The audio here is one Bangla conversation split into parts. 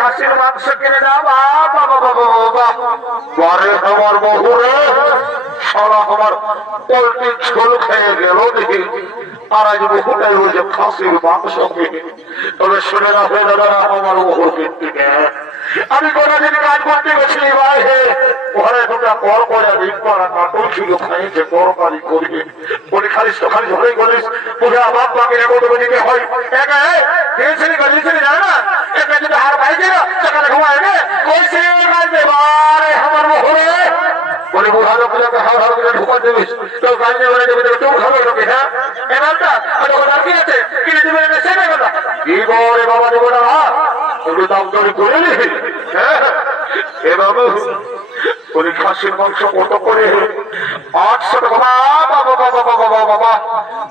খাসির মাংস কিনে দাও আমার বহুরে সারা আমার পোল্ট্রির ঝোল খেয়ে গেল দেখি আর আজ বহুটাই বলছে খাসির মাংস কিনে। তবে শুনে না হয়ে দাদা আমার বহু থেকে আমি কোনদিন কাজ করতে গেছি বাইরে ঘরে দুটা কর করা দিন করা কাটল ছিল খাইছে তরকারি করিয়ে বলি খালিস তো খালি ধরেই করিস বুঝে আমার বাকি কত দিতে হয় দিয়েছিলি গেছিলি জানে না একটা যদি হার পাইছে না সেখানে ঘুমায় রে কইছে বারে আমার মোহরে বলি বুঝা লোকে হার হার করে ঢুকা দেবিস তো গাড়ি বলে দেবে কেউ খাবে লোকে হ্যাঁ এবারটা আর কি আছে কিনে দেবে না সে নেবে না কি বলে বাবা দেবো না একটু দাম দরি করে নিবি এ বাবু বলি খাসির মাংস কত করে 800 টাকা বাবা বাবা বাবা বাবা বাবা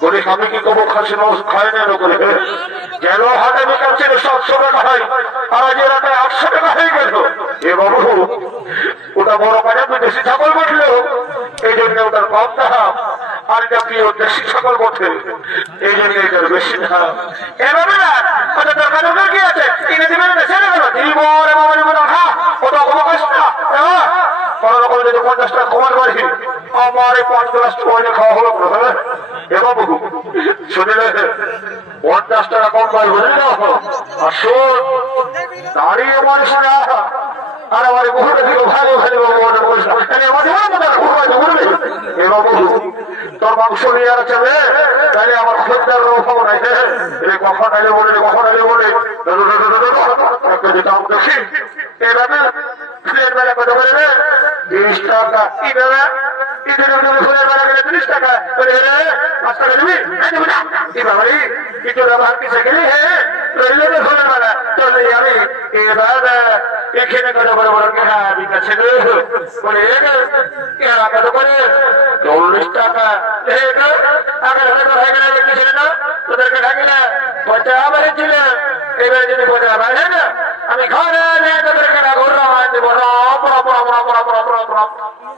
বলি আমি কি করবো খাসির মাংস খায় না করে যেন হাতে বেকাচ্ছিল 700 টাকা হয় আর আজ রাতে 800 টাকা হয়ে গেল। এ বাবু ওটা বড় বাজার বিদেশি ছাগল বটল এই জন্য ওটার কম দাম আর এটা প্রিয় দেশি ছাগল বটে এই জন্য এটার বেশি দাম। এভাবে না ওটা দরকার দরকার কি আছে কিনে দিবে না সে নেবে না দিব রে বাবা দিব না খা ওটা কোনো কষ্ট না কোনো রকম যদি 50 টাকা কমার পারি আমার এই 5 গ্লাস পয়সা খাওয়া হলো এ বাবু শুনলে 50 টাকা কম পাই বলে না আসুন দাঁড়িয়ে মানুষ না আর আমার বহুটা থেকে ভালো ভালো তোর মাংস নিয়ে আর চাবে তাহলে আমার খদ্দার অভাব নাই কখন আলে বলে কখন আলে বলে দাম দেখি এভাবে ফুলের বেলা কত করে 30 টাকা কি বেলা ফুলের বেলা গেলে 30 টাকা বলে 5 টাকা দিবি কি বাবা কিছু ব্যবহার কিসে গেলি হ্যাঁ রইল ফুলের বেলা চলে আমি এবার এখানে কত বড় বড় কেনা বিকাছে বলে কেনা কত করে 40 টাকা আগে হয়ে গেলে দেখতেছিল না তোদেরকে ডাকিলে পয়সা বাড়ি ছিল এবার যদি পয়সা বাড়ে না আমি ঘরে নিয়ে তোদেরকে ঘুরলাম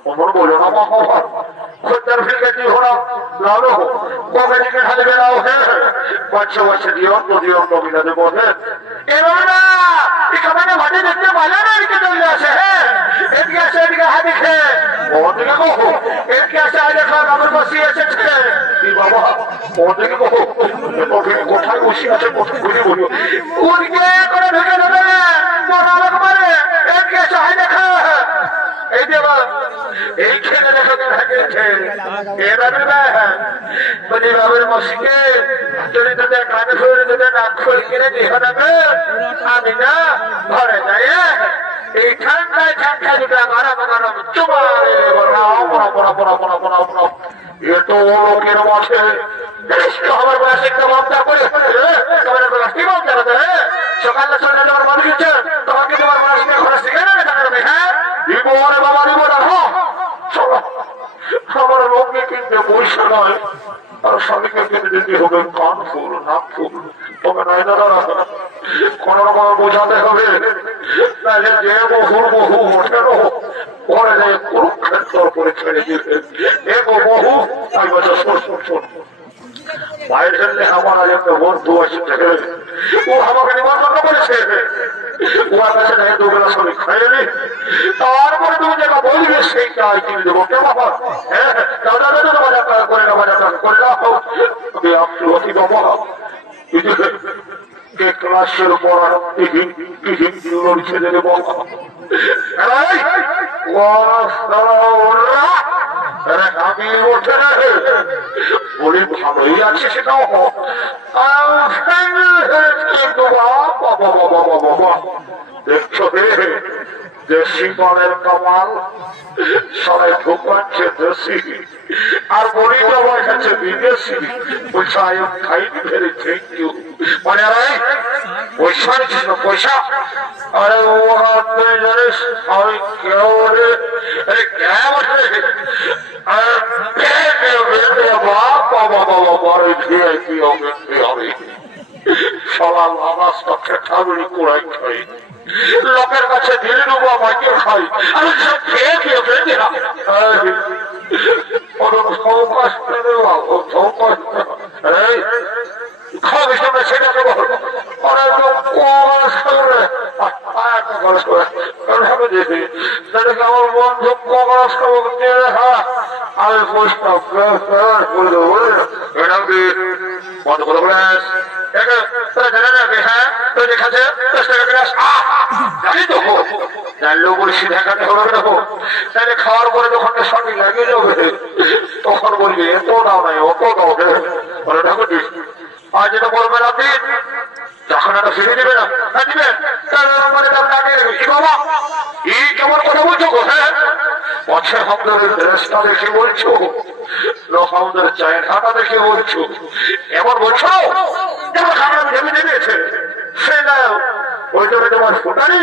অমর বলো না খদ্দার ফিরকে কি হলো লালো কমেডিকে খালি বেড়াও হ্যাঁ বছর বছর দিও কবিরাতে বসে এবার না এখানে মাঠে দেখতে পারে না এদিকে চলে আসে হ্যাঁ এদিকে আসে এদিকে হাতে খেয়ে ওদিকে কহো এদিকে আসে আগে খাওয়া আমার বসিয়ে এসেছে কি বাবা ওদিকে কহো কোথায় বসে আছে কোথায় ঘুরে বলো ওদিকে করে ঢুকে দেবে মোটামুটি মানে এদিকে আসে হাতে খাওয়া এই দেবা এই খেলে দেখো গেছে এভাবে বলি বাবুর মসিকে যদি তোদের কানে ফুলে তোদের নাক ফুল কিনে দিয়ে দেবে আমি না ঘরে যাই এই ঠান্ডায় ঠান্ডা দুটা গরম গরম চুমারে এত লোকের মাঠে আমার বয়স একটা মমতা করে কি মমতা সকালে সন্ধ্যা তোমার মনে গেছে তোমাকে তোমার বয়স ঘরে শিখে নেবে হ্যাঁ দিব বাবা দিব না আমার লোককে কিনতে পয়সা নয় আর স্বামীকে কিনে দিতে হবে কান ফুল নাক ফুল তবে নয় দাদা কোন রকম বোঝাতে হবে তাহলে যে বহু ওঠেনো পরে যায় কুরুক্ষেত্র করে ছেড়ে দিবে এগো বহু তাই বছর শোন বাইরে ফেললে আমার আজ একটা বন্ধু আছে ও আমাকে নিমন্ত্রণ করেছে ওর কাছে নেই দুবেলা সবই খাইয়ে নি তারপরে তুমি যেটা বলবে সেইটা কিনে দেবো কে বাবা হ্যাঁ দাদা দাদা বাজার করে না বাজার করে না অতি বাবা ক্লাসের পড়ার ছেড়ে দেবো আমি ওঠে বলি ভালোই আছে সেটাও কিন্তু বাবা দেখছো রে দেশি মালের কামাল সবাই ঢুকাচ্ছে দেশি আর বড়িটা বসাচ্ছে বিদেশি পয়সা খাইনি ফেরে থ্যাংক ইউ মানে পয়সা নিচ্ছিস না পয়সা আরে ওরা তুই জানিস আমি কেউ রে আরে কেমন সকাল নামাজটা খেঠাগুলি কোড়াই খাই লোকের কাছে দিলে নেবো আমাকে খাই আমি সব খেয়ে খেয়ে ফেলে খাবি সামনে সেটাকে বল ওরা একদম আমার বন্ধু কমাস খাবো আমি বন্ধ করে হ্যাঁ তুই দেখাচ্ছে জানি তো জানলেও বলছি দেখাতে হবে দেখো তাহলে খাওয়ার পরে যখন সঠিক লাগিয়ে যাবে তখন বলবি এত দাও নাই অত দাও বলে দেখো আর যেটা বলবেন আপনি যখন একটা ফিরে দিবে না দিবেন বাবা এই কেমন কথা বলছো গো হ্যাঁ পছে আমাদের ড্রেসটা দেখে বলছো আমাদের চায়নাটা দেখে বলছো এমন বলছো যেমন খাবার জমি দিয়েছে সে না ওই জন্য তোমার ফুটানি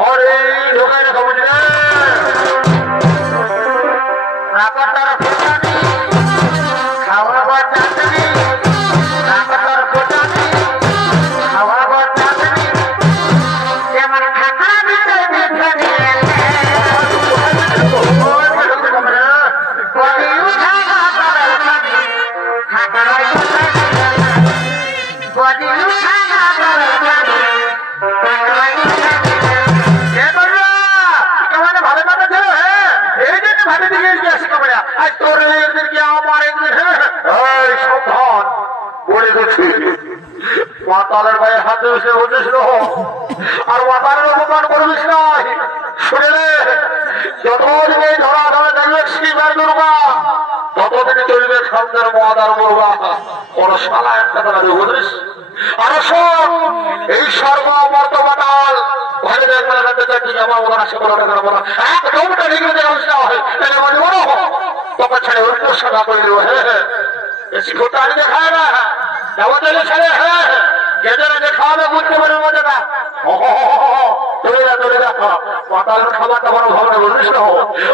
আর এই ঢোকায় রাখা বুঝলে খাওয়া মাতালের গায়ে হাতে এসে বুঝেছিল আর মাতালের অপমান করবিস নাই শুনে যতদিন এই ধরা ধরে দেখবে শিবের দুর্গা ততদিন চলবে খান্দের মদার মুর্গা কোন শালা একটা দাঁড়াবে বুঝিস আর শোন এই সর্ব অমর্ত মাতাল ঘরে দেখবে আমার মনে আসে বলো একদমটা লিখে দেওয়া হয় বলো তখন ছেড়ে অন্য সাদা করে দেবো হ্যাঁ বেশি খোটা আমি দেখায় না যাবতীয় ছেলে হ্যাঁ যেটা দেখাবে বুঝতে পারে মজাটা মাতালের খাবারটা বড় ভাবনা বুঝিস না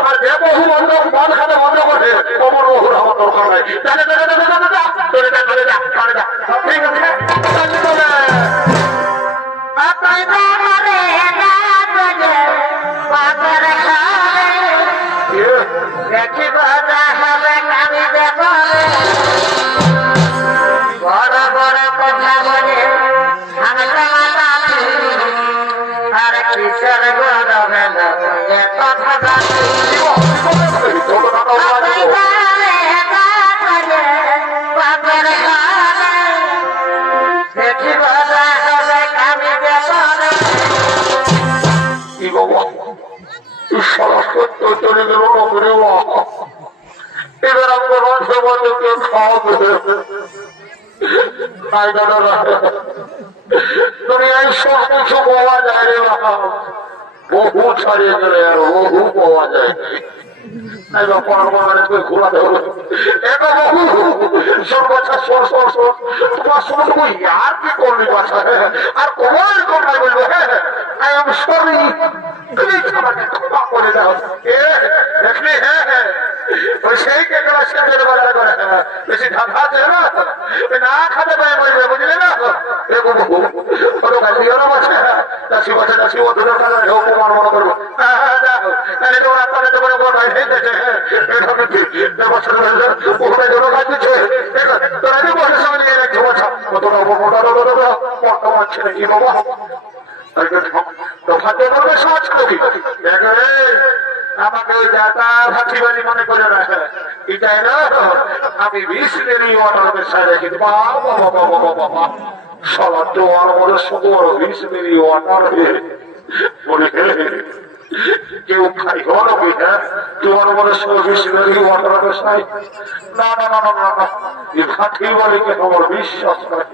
আর যে বহু বন্ধ মদ খাতে বন্ধ করে কমর বহুর আমার দরকার নাই ঠিক চলে গেল এবার আমরা মাঝে মাঝে কেউ খাওয়াবে দুনিয়ায় সব কিছু পাওয়া যায় রে বহু ছাড়িয়ে গেলে আর বহু পাওয়া যায় ঘোরাতে হলো এটা বহু শোন বাচ্চা শোন তোমার শোন আর কি করলি বাচ্চা আর কোমরের কোমরায় বলবো হ্যাঁ আই এম সরি করে দাও দেখলি হ্যাঁ ওই সেই কেকড়া সেটের বাজার করে বেশি খাতে না না খাতে পারে বলবে বুঝলে না কোনো গাড়ি দিও না বাচ্চা দাসি বাচ্চা দাসি ও দুটো কালার হোক তোমার মনে করবো দেখো তাহলে তোমার আপনাদের তো কোনো গাড়ি হয়ে গেছে আমাকে ওই জাতা ভাতি বালি মনে করে রাখে এটাই না আমি বিসলেরি ওয়াটার বেশা রেখে বাবা বাবা বাবা বাবা সবার তো আর মনে শুধু বিসলেরি ওয়াটার বলে কেউ খাই হলো কি? হ্যাঁ, তোমার মনে বিসমিল্লাহি ওয়াটার নাই? না না না না না না, এ খাঁটি বলে কে তোমার বিশ্বাস নাই।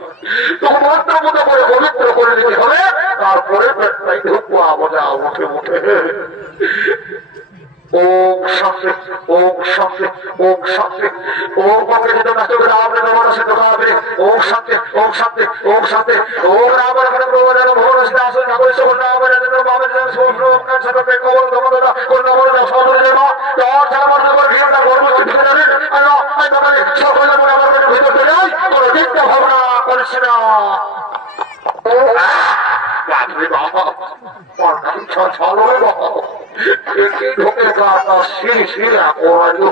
তখন মন্ত্র মতো করে পবিত্র করে নিতে হবে, তারপরে পেটটাই ঢুকবো আমাদের উঠে উঠে। ওম শান্তি, ওম শান্তি, ওম শান্তি, ওম পাকে যেতে নাচো রাম ভগবান সে দোকাবে। ওম শান্তি, ওম শান্তি, ওম শান্তি, ওম রাম রাম ভগবান ভগবান সে আসো নগর সে নাম রাম বাবা রাম সোম কান সবে কবল দমদা কোন নগর না সদর জন্য তার যারা মনে করে ঘিরটা গর্ব ঠিক জানেন। আল্লাহ আই বাবা সকলে মনে আমার ভিতরে যাই কোনো চিন্তা ভাবনা করছে না। বাপরে বাবা, ছাড়ো রে বাবা, ঢোকে গাটা শিরা করালো।